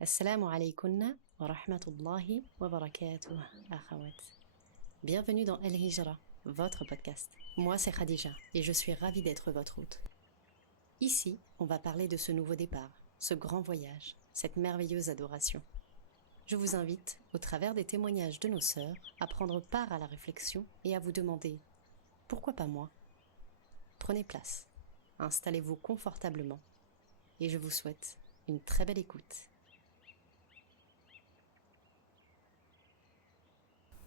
Assalamu alaykunna wa rahmatullahi wa barakatuh, akhawat. Bienvenue dans El Hijra, votre podcast. Moi, c'est Khadija et je suis ravie d'être votre hôte. Ici, on va parler de ce nouveau départ, ce grand voyage, cette merveilleuse adoration. Je vous invite, au travers des témoignages de nos sœurs, à prendre part à la réflexion et à vous demander « Pourquoi pas moi ?» Prenez place, installez-vous confortablement et je vous souhaite une très belle écoute.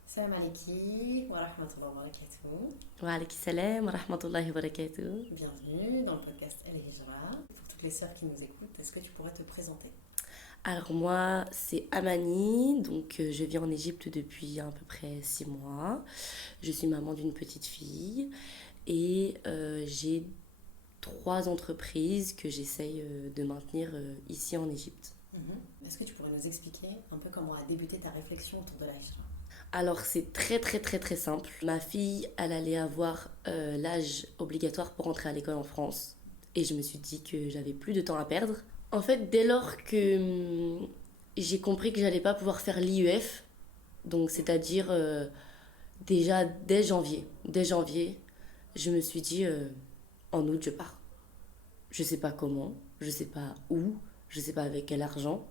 Salam alaikum wa rahmatullahi wa barakatuh. Wa alaykoum salam wa rahmatullahi wa barakatuh. Bienvenue dans le podcast El Hijra. Pour toutes les sœurs qui nous écoutent, est-ce que tu pourrais te présenter? Alors moi, c'est Amani, donc je vis en Égypte depuis à peu près 6 mois. Je suis maman d'une petite fille et j'ai 3 entreprises que j'essaye de maintenir ici en Égypte. Est-ce que tu pourrais nous expliquer un peu comment a débuté ta réflexion autour de la Hijra? Alors c'est très simple. Ma fille, elle allait avoir l'âge obligatoire pour entrer à l'école en France. Et je me suis dit que j'avais plus de temps à perdre. En fait, dès lors que j'ai compris que j'allais pas pouvoir faire l'IEF, donc c'est-à-dire déjà dès janvier. Dès janvier, je me suis dit en août je pars. Je sais pas comment, je sais pas où, je sais pas avec quel argent,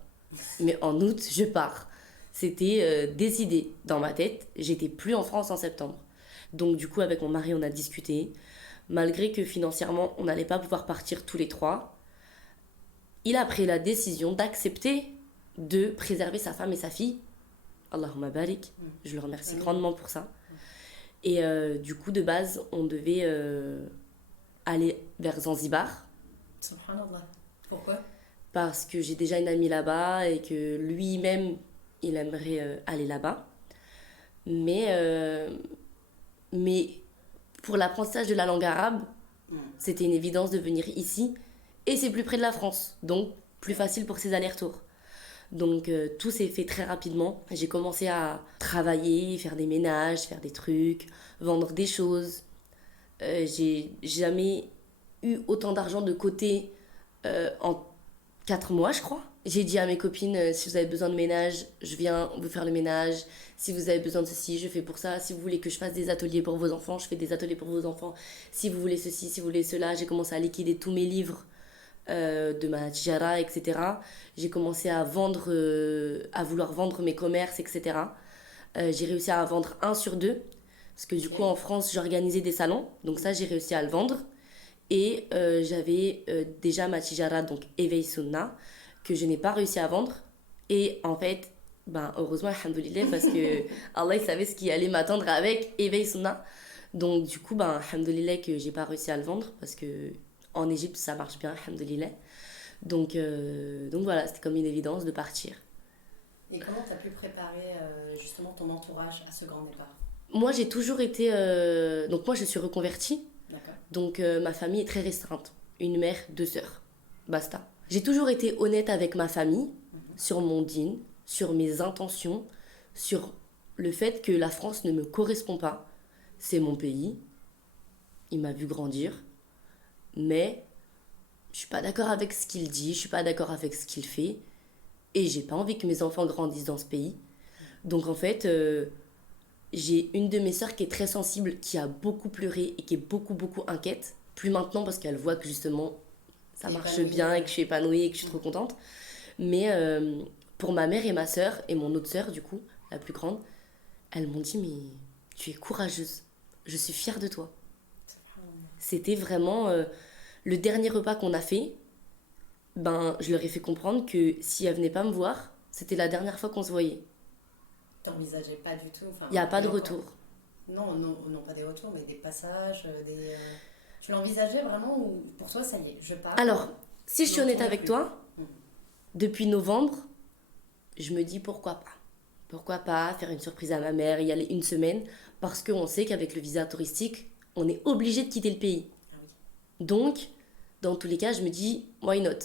mais en août je pars. C'était décidé dans ma tête. J'étais plus en France en septembre. Donc du coup avec mon mari on a discuté. Malgré que financièrement on n'allait pas pouvoir partir tous les 3, il a pris la décision d'accepter de préserver sa femme et sa fille. Allahumma barik. Je le remercie grandement pour ça. Et du coup de base on devait aller vers Zanzibar. Subhanallah. Pourquoi? Parce que j'ai déjà une amie là-bas et que lui-même il aimerait aller là-bas. Mais pour l'apprentissage de la langue arabe, c'était une évidence de venir ici. Et c'est plus près de la France, donc plus facile pour ses allers-retours. Donc tout s'est fait très rapidement. J'ai commencé à travailler, faire des ménages, faire des trucs, vendre des choses. J'ai jamais eu autant d'argent de côté en 4 mois, je crois. J'ai dit à mes copines, si vous avez besoin de ménage, je viens vous faire le ménage. Si vous avez besoin de ceci, je fais pour ça. Si vous voulez que je fasse des ateliers pour vos enfants, je fais des ateliers pour vos enfants. Si vous voulez ceci, si vous voulez cela, j'ai commencé à liquider tous mes livres de ma tijara, etc. J'ai commencé à vendre, à vouloir vendre mes commerces, etc. J'ai réussi à vendre 1 sur 2. Parce que du coup, en France, j'organisais des salons. Donc ça, j'ai réussi à le vendre. Et j'avais déjà ma tijara, donc éveil sunna, que je n'ai pas réussi à vendre. Et en fait, ben, heureusement, alhamdoulilah, parce que Allah il savait ce qui allait m'attendre avec éveil sunna. Donc du coup, ben, alhamdoulilah que j'ai pas réussi à le vendre, parce que en Égypte, ça marche bien, alhamdoulilah. Donc voilà, c'était comme une évidence de partir. Et comment tu as pu préparer justement ton entourage à ce grand départ? Moi, j'ai toujours été... Donc moi, je suis reconvertie. D'accord. Donc ma famille est très restreinte. Une mère, 2 sœurs. Basta. J'ai toujours été honnête avec ma famille sur mon din, sur mes intentions, sur le fait que la France ne me correspond pas. C'est mon pays. Il m'a vu grandir. Mais je suis pas d'accord avec ce qu'il dit, je suis pas d'accord avec ce qu'il fait. Et j'ai pas envie que mes enfants grandissent dans ce pays. Donc en fait, j'ai une de mes sœurs qui est très sensible, qui a beaucoup pleuré et qui est beaucoup inquiète. Plus maintenant parce qu'elle voit que justement ça marche bien et que je suis épanouie et que je suis trop contente. Mais pour ma mère et ma sœur et mon autre sœur du coup, la plus grande, elles m'ont dit mais tu es courageuse. Je suis fière de toi. C'était vraiment le dernier repas qu'on a fait. Ben je leur ai fait comprendre que si elles venaient pas me voir, c'était la dernière fois qu'on se voyait. T'envisageais pas du tout? Il n'y a pas de retour. Non, pas des retours, mais des passages, Tu l'envisageais vraiment ou pour toi, ça y est, je pars? Alors, si je suis honnête avec toi, depuis novembre, je me dis pourquoi pas. Pourquoi pas faire une surprise à ma mère, y aller une semaine, parce qu'on sait qu'avec le visa touristique, on est obligé de quitter le pays. Ah oui. Donc, dans tous les cas, je me dis, why not?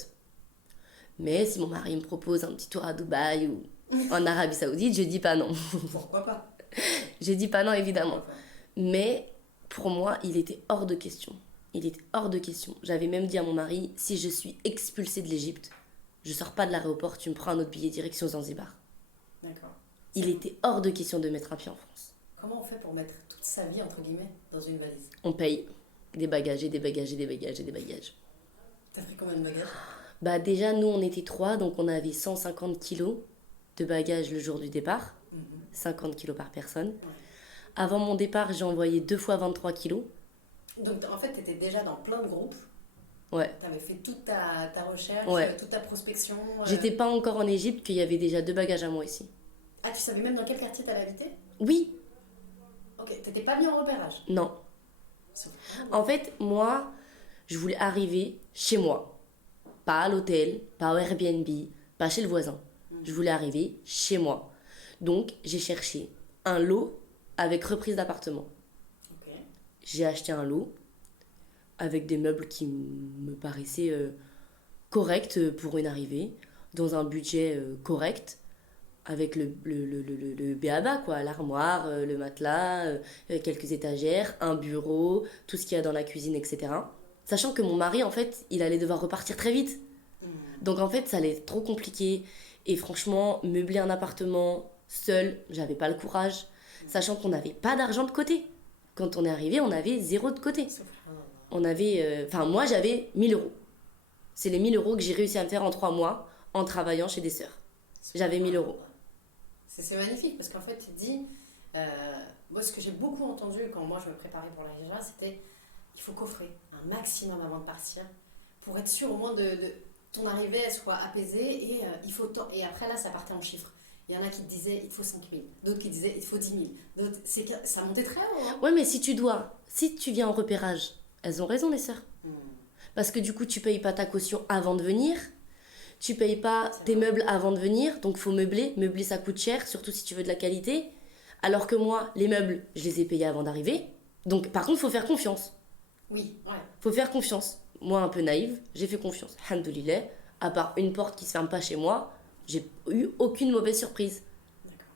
Mais si mon mari me propose un petit tour à Dubaï ou en Arabie Saoudite, je dis pas non. Pourquoi pas? Je dis pas non, évidemment. Mais pour moi, il était hors de question. Il était hors de question. J'avais même dit à mon mari, si je suis expulsée de l'Égypte, je sors pas de l'aéroport, tu me prends un autre billet direction Zanzibar. D'accord. Il était hors de question de mettre un pied en France. Comment on fait pour mettre toute sa vie, entre guillemets, dans une valise? On paye des bagages et des bagages et des bagages et des bagages. T'as pris combien de bagages? Bah déjà, nous, on était 3, donc on avait 150 kilos de bagages le jour du départ. 50 kilos par personne. Ouais. Avant mon départ, j'ai envoyé 2 fois 23 kilos. Donc en fait, t'étais déjà dans plein de groupes. Ouais. T'avais fait toute ta recherche, Ouais. toute ta prospection. J'étais pas encore en Égypte, qu'il y avait déjà 2 bagages à moi ici. Ah, tu savais même dans quel quartier t'allais habiter? Oui, Ok, t'étais pas mis en repérage. non. En fait, moi, je voulais arriver chez moi. Pas à l'hôtel, pas au Airbnb, pas chez le voisin. Je voulais arriver chez moi. Donc, j'ai cherché un lot avec reprise d'appartement. Ok. J'ai acheté un lot avec des meubles qui me paraissaient corrects pour une arrivée, dans un budget correct, avec le b.a.-ba, quoi, l'armoire, le matelas, quelques étagères, un bureau, tout ce qu'il y a dans la cuisine, etc. Sachant que mon mari, en fait, il allait devoir repartir très vite. Donc en fait, ça allait être trop compliqué. Et franchement, meubler un appartement seul, j'avais pas le courage. Sachant qu'on n'avait pas d'argent de côté. Quand on est arrivé, on avait 0 de côté. On avait... Enfin, moi, j'avais 1000 euros. C'est les 1000 euros que j'ai réussi à me faire en 3 mois en travaillant chez des sœurs. J'avais 1000 euros. C'est magnifique parce qu'en fait, tu te dis, moi ce que j'ai beaucoup entendu quand moi je me préparais pour la hijra, c'était il faut coffrer un maximum avant de partir pour être sûr au moins de ton arrivée elle soit apaisée et il faut et après là ça partait en chiffres. Il y en a qui te disaient il faut 5 000, d'autres qui disaient il faut 10 000, d'autres ça montait très haut. Hein. Ouais, mais si tu viens en repérage, elles ont raison les sœurs. Parce que du coup tu payes pas ta caution avant de venir. Tu payes pas tes meubles avant de venir, donc faut meubler. Meubler, ça coûte cher, surtout si tu veux de la qualité. Alors que moi, les meubles, je les ai payés avant d'arriver. Donc, par contre, faut faire confiance. Oui, ouais. Faut faire confiance. Moi, un peu naïve, j'ai fait confiance. Alhamdoulilah, à part une porte qui se ferme pas chez moi, j'ai eu aucune mauvaise surprise. D'accord.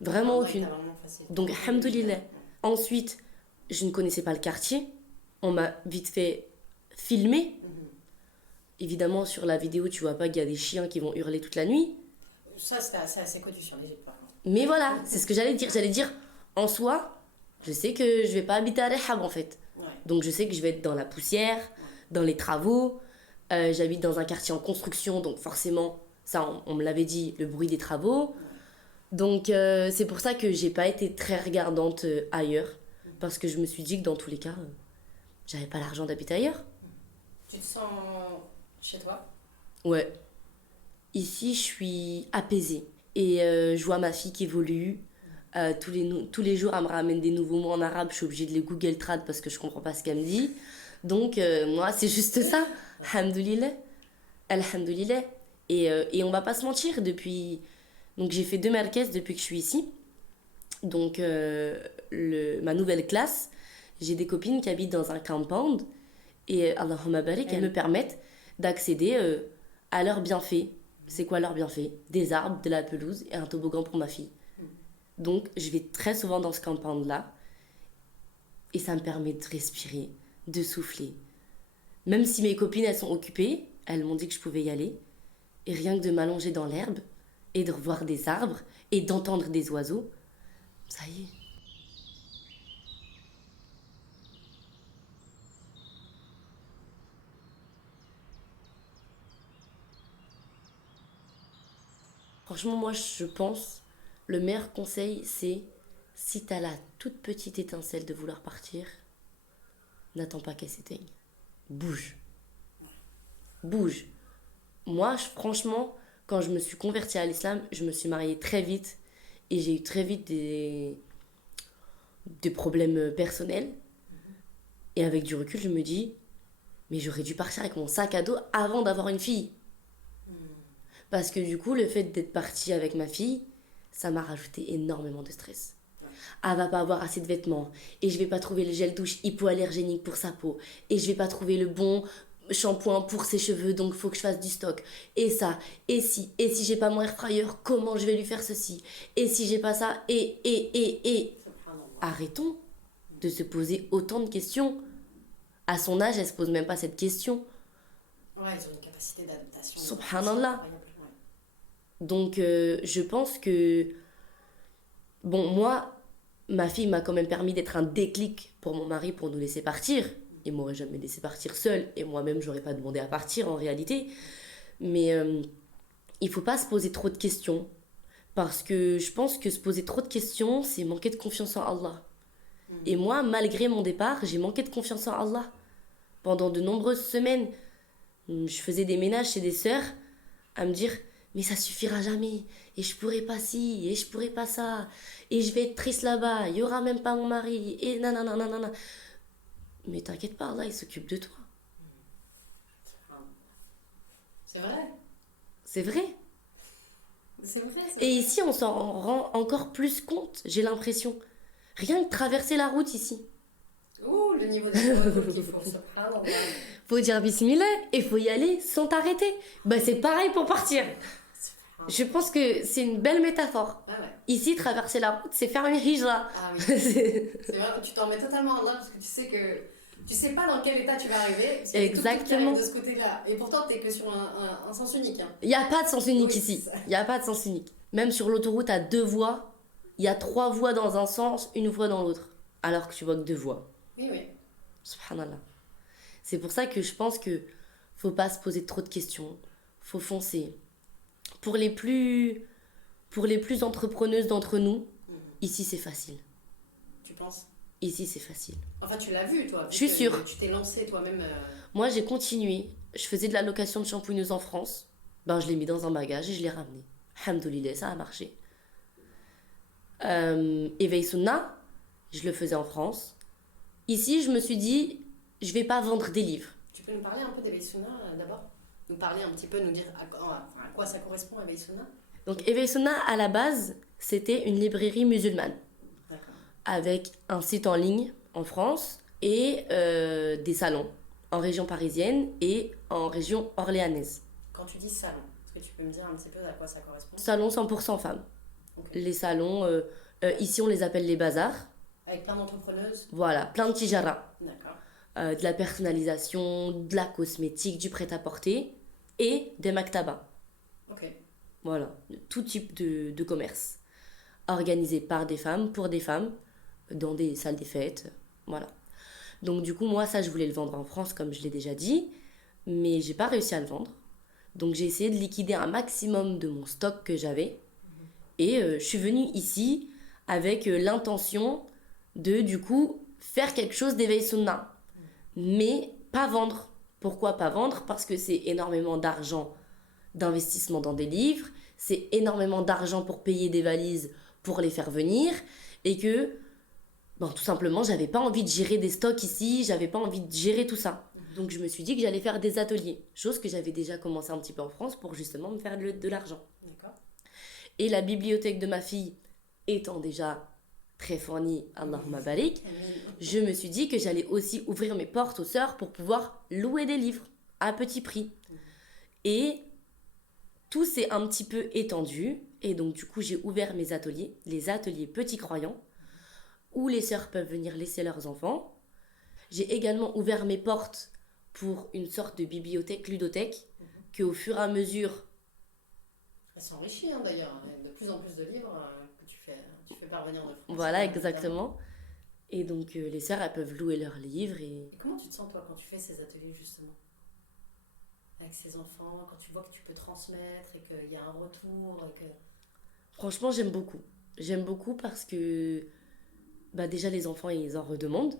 Vraiment Ah, aucune. vraiment facile. Donc, alhamdoulilah. Ensuite, je ne connaissais pas le quartier. On m'a vite fait filmer. Évidemment, sur la vidéo, tu vois pas qu'il y a des chiens qui vont hurler toute la nuit. Ça, c'est assez connu sur l'Égypte, par contre. Mais voilà, c'est ce que j'allais dire. J'allais dire, en soi, je sais que je vais pas habiter à Rehab, en fait. Ouais. Donc, je sais que je vais être dans la poussière, dans les travaux. J'habite dans un quartier en construction, donc forcément, ça, on me l'avait dit, le bruit des travaux. Donc, c'est pour ça que j'ai pas été très regardante ailleurs. Parce que je me suis dit que dans tous les cas, j'avais pas l'argent d'habiter ailleurs. Tu te sens chez toi? Ouais. Ici, je suis apaisée. Et je vois ma fille qui évolue. Tous les jours, elle me ramène des nouveaux mots en arabe. Je suis obligée de les Google Trad parce que je comprends pas ce qu'elle me dit. Donc, moi, c'est juste ça. Alhamdoulilah. Alhamdoulilah. Et on va pas se mentir, depuis... Donc, j'ai fait 2 merkez depuis que je suis ici. Donc, ma nouvelle classe, j'ai des copines qui habitent dans un compound. Et Allahumma barik, elles me permettent d'accéder à leurs bienfaits. C'est quoi leurs bienfaits? Des arbres, de la pelouse et un toboggan pour ma fille. Donc, je vais très souvent dans ce compound-là. Et ça me permet de respirer, de souffler. Même si mes copines, elles sont occupées, elles m'ont dit que je pouvais y aller. Et rien que de m'allonger dans l'herbe et de revoir des arbres et d'entendre des oiseaux, ça y est. Franchement, moi, je pense, le meilleur conseil, c'est si t'as la toute petite étincelle de vouloir partir, n'attends pas qu'elle s'éteigne. Bouge. Bouge. Moi, franchement, quand je me suis convertie à l'islam, je me suis mariée très vite et j'ai eu très vite des problèmes personnels. Et avec du recul, je me dis, mais j'aurais dû partir avec mon sac à dos avant d'avoir une fille. Parce que du coup, le fait d'être partie avec ma fille, ça m'a rajouté énormément de stress. Elle va pas avoir assez de vêtements. Et je vais pas trouver le gel douche hypoallergénique pour sa peau. Et je vais pas trouver le bon shampoing pour ses cheveux. Donc, il faut que je fasse du stock. Et ça, et si j'ai pas mon air fryer, comment je vais lui faire ceci? Et si j'ai pas ça, et... Arrêtons de se poser autant de questions. À son âge, elle se pose même pas cette question. Ouais, ils ont une capacité d'adaptation. Subhanallah. Incroyable, ouais. Donc, je pense que, bon, moi, ma fille m'a quand même permis d'être un déclic pour mon mari pour nous laisser partir. Il m'aurait jamais laissé partir seul et moi-même, j'aurais pas demandé à partir en réalité. Mais il faut pas se poser trop de questions parce que je pense que se poser trop de questions, c'est manquer de confiance en Allah. Et moi, malgré mon départ, j'ai manqué de confiance en Allah. Pendant de nombreuses semaines, je faisais des ménages chez des sœurs à me dire mais ça suffira jamais et je pourrai pas ci et je pourrai pas ça et je vais être triste là-bas, il y aura même pas mon mari et nanana nanana. Mais t'inquiète pas, Allah il s'occupe de toi. C'est vrai. C'est vrai. C'est vrai. Et ici on s'en rend encore plus compte, j'ai l'impression. Rien que traverser la route ici. Ouh, le niveau de qu'il faut. Subhanallah. Faut dire bismillah et faut y aller sans t'arrêter. Bah c'est pareil pour partir. Je pense que c'est une belle métaphore. Ah ouais. Ici, traverser la route, c'est faire une hijra. Ah oui. C'est vrai, tu t'en mets totalement en Allah parce que tu sais pas dans quel état tu vas arriver. Parce que Exactement. tout de ce côté-là. Et pourtant, t'es que sur un sens unique. Hein. Il n'y a pas de sens unique Oui, ici. Il n'y a pas de sens unique. Même sur l'autoroute à 2 voies, il y a 3 voies dans un sens, 1 voie dans l'autre. Alors que tu vois que 2 voies. Oui, oui. Subhanallah. C'est pour ça que je pense que faut pas se poser trop de questions. Faut foncer. Pour les plus entrepreneuses d'entre nous, ici c'est facile. Tu penses? Ici c'est facile. Enfin, tu l'as vu, toi. Je suis sûre. Tu t'es lancé toi-même. Moi j'ai continué. Je faisais de la location de shampoingneuse en France. Ben, je l'ai mis dans un bagage et je l'ai ramené. Alhamdoulilah, ça a marché. Éveil Sunna, je le faisais en France. Ici, je me suis dit, je vais pas vendre des livres. Tu peux nous parler un peu d'Éveil Sunna d'abord? Nous parler un petit peu, nous dire à quoi ça correspond, Éveil Sunna? Donc, Éveil Sunna, à la base, c'était une librairie musulmane. D'accord. Avec un site en ligne en France et des salons en région parisienne et en région orléanaise. Quand tu dis salon, est-ce que tu peux me dire un petit peu à quoi ça correspond? Salons 100% femmes. Okay. Les salons, ici on les appelle les bazars. Avec plein d'entrepreneuses? Voilà, plein de tijara. D'accord. De la personnalisation, de la cosmétique, du prêt-à-porter et des maktabas. Ok. Voilà, tout type de commerce. Organisé par des femmes, pour des femmes, dans des salles des fêtes. Voilà. Donc du coup, moi, ça, je voulais le vendre en France, comme je l'ai déjà dit, mais j'ai pas réussi à le vendre. Donc j'ai essayé de liquider un maximum de mon stock que j'avais. Et je suis venue ici avec l'intention de, du coup, faire quelque chose d'éveil sunna. Mais pas vendre. Pourquoi pas vendre? Parce que c'est énormément d'argent d'investissement dans des livres, c'est énormément d'argent pour payer des valises pour les faire venir, et que, bon, tout simplement, j'avais pas envie de gérer des stocks ici, j'avais pas envie de gérer tout ça. Donc je me suis dit que j'allais faire des ateliers, chose que j'avais déjà commencé un petit peu en France pour justement me faire de l'argent. D'accord. Et la bibliothèque de ma fille étant déjà très fournie, Allahumma barik, je me suis dit que j'allais aussi ouvrir mes portes aux sœurs pour pouvoir louer des livres à petit prix. Et tout s'est un petit peu étendu, et donc du coup j'ai ouvert mes ateliers, les ateliers Petits Croyants, où les sœurs peuvent venir laisser leurs enfants. J'ai également ouvert mes portes pour une sorte de bibliothèque, ludothèque, que au fur et à mesure... Elle s'enrichit d'ailleurs, de plus en plus de livres que tu fais parvenir de France. Voilà, exactement. Et donc les sœurs, elles peuvent louer leurs livres. Et comment tu te sens toi quand tu fais ces ateliers justement? Avec ces enfants, quand tu vois que tu peux transmettre et qu'il y a un retour et que... Franchement, j'aime beaucoup. J'aime beaucoup parce que bah, déjà les enfants, ils en redemandent.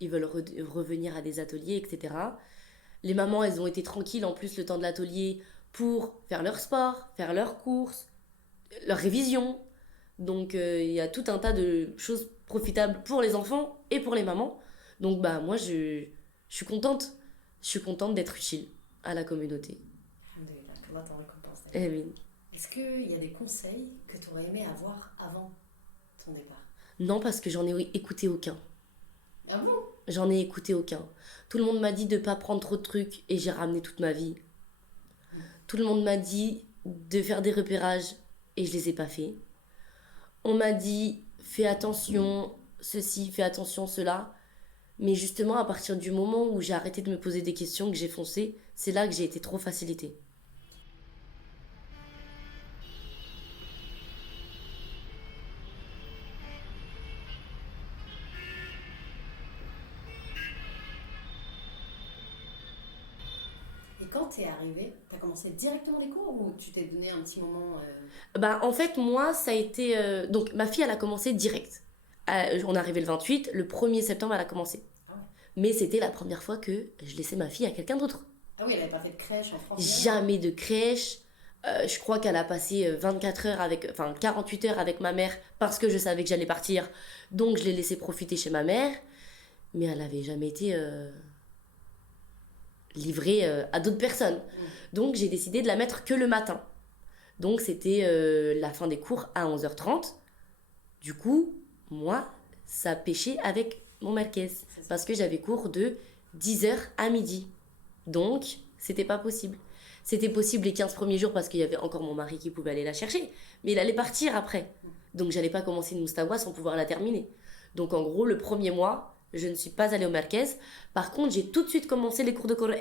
Ils veulent revenir à des ateliers, etc. Les mamans, elles ont été tranquilles en plus le temps de l'atelier pour faire leur sport, faire leurs courses, leur révision. Donc il y a tout un tas de choses profitables pour les enfants et pour les mamans. Donc bah moi, je suis contente. Je suis contente d'être utile à la communauté. Alhamdoulilah, comment t'en récompenses? Eh oui. Est-ce qu'il y a des conseils que tu aurais aimé avoir avant ton départ? Non, parce que j'en ai écouté aucun. Ah bon? J'en ai écouté aucun. Tout le monde m'a dit de ne pas prendre trop de trucs et j'ai ramené toute ma vie. Tout le monde m'a dit de faire des repérages et je les ai pas fait. On m'a dit fais attention ceci, fais attention cela. Mais justement, à partir du moment où j'ai arrêté de me poser des questions, que j'ai foncé, c'est là que j'ai été trop facilitée. Et quand t'es arrivée, t'as commencé directement les cours ou tu t'es donné un petit moment Bah, en fait, moi, ça a été... Donc, ma fille, elle a commencé direct. On est arrivé le 28, le 1er septembre, elle a commencé. Ah ouais. Mais c'était la première fois que je laissais ma fille à quelqu'un d'autre. Ah oui, elle avait pas fait de crèche en France même. Jamais de crèche. Je crois qu'elle a passé 24 heures avec... Enfin, 48 heures avec ma mère parce que je savais que j'allais partir. Donc, je l'ai laissée profiter chez ma mère. Mais elle n'avait jamais été livrée à d'autres personnes. Donc, j'ai décidé de la mettre que le matin. Donc, c'était la fin des cours à 11h30. Du coup, moi, ça pêchait avec mon merguez. Parce que j'avais cours de 10h à midi. Donc, c'était pas possible. C'était possible les 15 premiers jours parce qu'il y avait encore mon mari qui pouvait aller la chercher. Mais il allait partir après. Donc, j'allais pas commencer une moustawa sans pouvoir la terminer. Donc, en gros, le premier mois, je ne suis pas allée au merguez. Par contre, j'ai tout de suite commencé les cours de Coran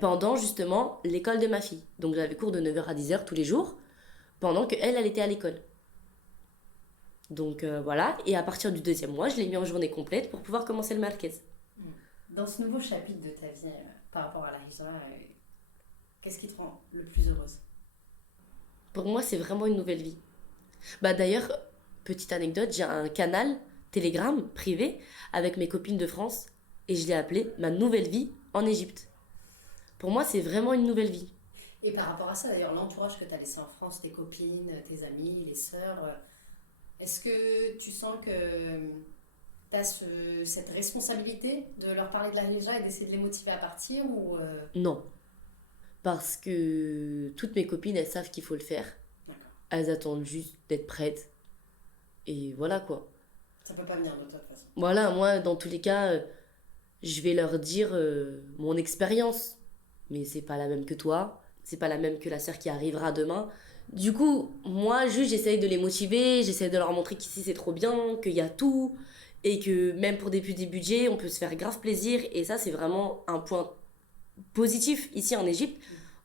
pendant justement l'école de ma fille. Donc, j'avais cours de 9h à 10h tous les jours pendant qu'elle, elle était à l'école. Donc voilà, et à partir du deuxième mois, je l'ai mis en journée complète pour pouvoir commencer le merguez. Dans ce nouveau chapitre de ta vie par rapport à la hijra, qu'est-ce qui te rend le plus heureuse? Pour moi, c'est vraiment une nouvelle vie. Bah d'ailleurs, petite anecdote, j'ai un canal Telegram privé avec mes copines de France et je l'ai appelé Ma nouvelle vie en Égypte. Pour moi, c'est vraiment une nouvelle vie. Et par rapport à ça, d'ailleurs, l'entourage que tu as laissé en France, tes copines, tes amis, les sœurs, est-ce que tu sens que tu as cette responsabilité de leur parler de la hijra et d'essayer de les motiver à partir ou Non, parce que toutes mes copines, elles savent qu'il faut le faire. D'accord. Elles attendent juste d'être prêtes. Et voilà quoi. Ça peut pas venir de toi de toute façon. Voilà, moi, dans tous les cas, je vais leur dire mon expérience. Mais c'est pas la même que toi. C'est pas la même que la sœur qui arrivera demain. Du coup, moi, juste, j'essaye de les motiver. J'essaye de leur montrer qu'ici, c'est trop bien, qu'il y a tout. Et que même pour des petits budgets, on peut se faire grave plaisir. Et ça, c'est vraiment un point positif ici en Égypte.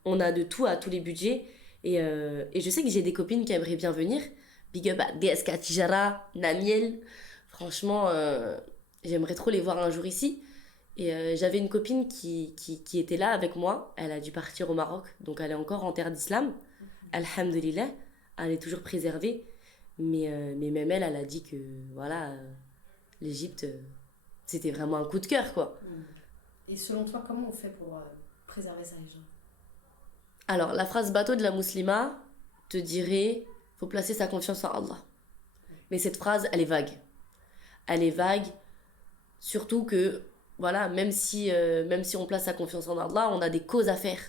On a de tout à tous les budgets. Et je sais que j'ai des copines qui aimeraient bien venir. Big up à DSK Tijara, Namiel. Franchement, j'aimerais trop les voir un jour ici. Et j'avais une copine qui était là avec moi. Elle a dû partir au Maroc, donc elle est encore en terre d'islam. Alhamdulillah, elle est toujours préservée. Mais même elle, elle a dit que voilà, l'Égypte, c'était vraiment un coup de cœur, quoi. Et selon toi, comment on fait pour préserver sa hijra? Alors, la phrase bateau de la musulmane te dirait faut placer sa confiance en Allah. Mais cette phrase, elle est vague. Elle est vague, surtout que voilà, même si on place sa confiance en Allah, on a des causes à faire.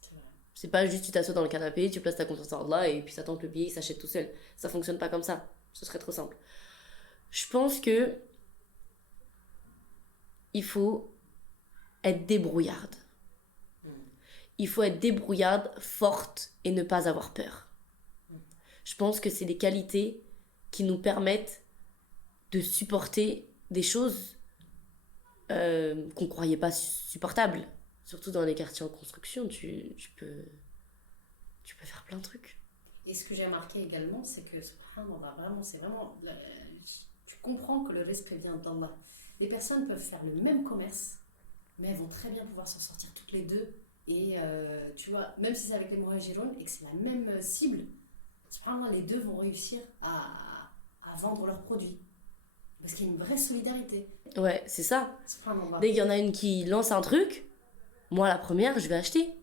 C'est vrai. C'est pas juste tu t'assois dans le canapé, tu places ta confiance en Allah et puis t'attends que le billet s'achète tout seul. Ça fonctionne pas comme ça. Ce serait trop simple. Je pense que il faut être débrouillarde. Il faut être débrouillarde, forte et ne pas avoir peur. Je pense que c'est des qualités qui nous permettent de supporter des choses qu'on croyait pas supportables. Surtout dans les quartiers en construction, tu peux faire plein de trucs. Et ce que j'ai remarqué également, c'est que subhanallah, vraiment, c'est vraiment. Tu comprends que le risque vient d'Allah. Les personnes peuvent faire le même commerce, mais elles vont très bien pouvoir s'en sortir toutes les deux. Et tu vois, même si c'est avec les muhajirun et que c'est la même cible, subhanallah, les deux vont réussir à vendre leurs produits. Parce qu'il y a une vraie solidarité. Ouais, c'est ça. Subhanallah. Dès qu'il y en a une qui lance un truc, moi la première, je vais acheter.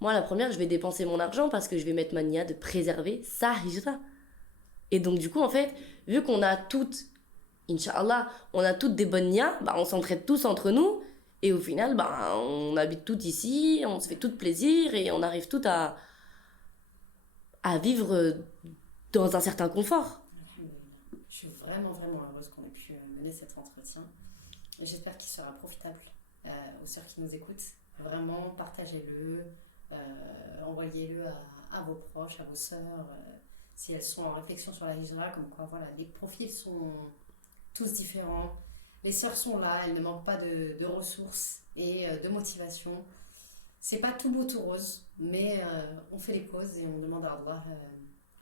Moi la première, je vais dépenser mon argent parce que je vais mettre ma nia de préserver sa hijra. Et donc du coup, en fait, vu qu'on a toutes, Inch'Allah, on a toutes des bonnes nias, bah, on s'entraide tous entre nous. Et au final, bah, on habite toutes ici, on se fait toutes plaisir et on arrive toutes à vivre dans un certain confort. Je suis vraiment, vraiment heureuse qu'on ait pu mener cet entretien. Et j'espère qu'il sera profitable aux sœurs qui nous écoutent. Vraiment, partagez-le, envoyez-le à vos proches, à vos sœurs, si elles sont en réflexion sur la hijra, comme quoi voilà, les profils sont tous différents. Les sœurs sont là, elles ne manquent pas de ressources et de motivation. C'est pas tout beau tout rose, mais on fait les causes et on demande à Allah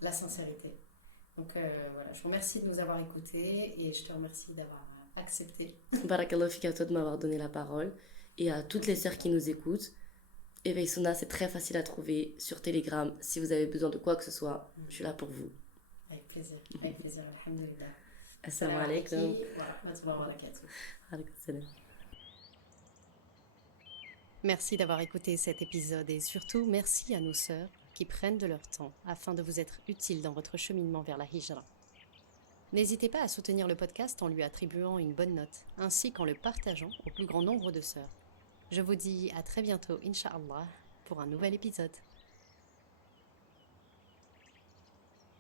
la sincérité. Donc voilà, je vous remercie de nous avoir écoutés et je te remercie d'avoir accepté. Barakallahu fik à toi de m'avoir donné la parole et à toutes les sœurs qui nous écoutent. Éveil Sunna, c'est très facile à trouver sur Telegram. Si vous avez besoin de quoi que ce soit, je suis là pour vous. Avec plaisir, alhamdulillah. Assalamu alaikum. Wa rahmatullahi wa barakatuh. Alaikum salam. Merci d'avoir écouté cet épisode et surtout merci à nos sœurs qui prennent de leur temps afin de vous être utiles dans votre cheminement vers la hijra. N'hésitez pas à soutenir le podcast en lui attribuant une bonne note, ainsi qu'en le partageant au plus grand nombre de sœurs. Je vous dis à très bientôt, Inch'Allah, pour un nouvel épisode.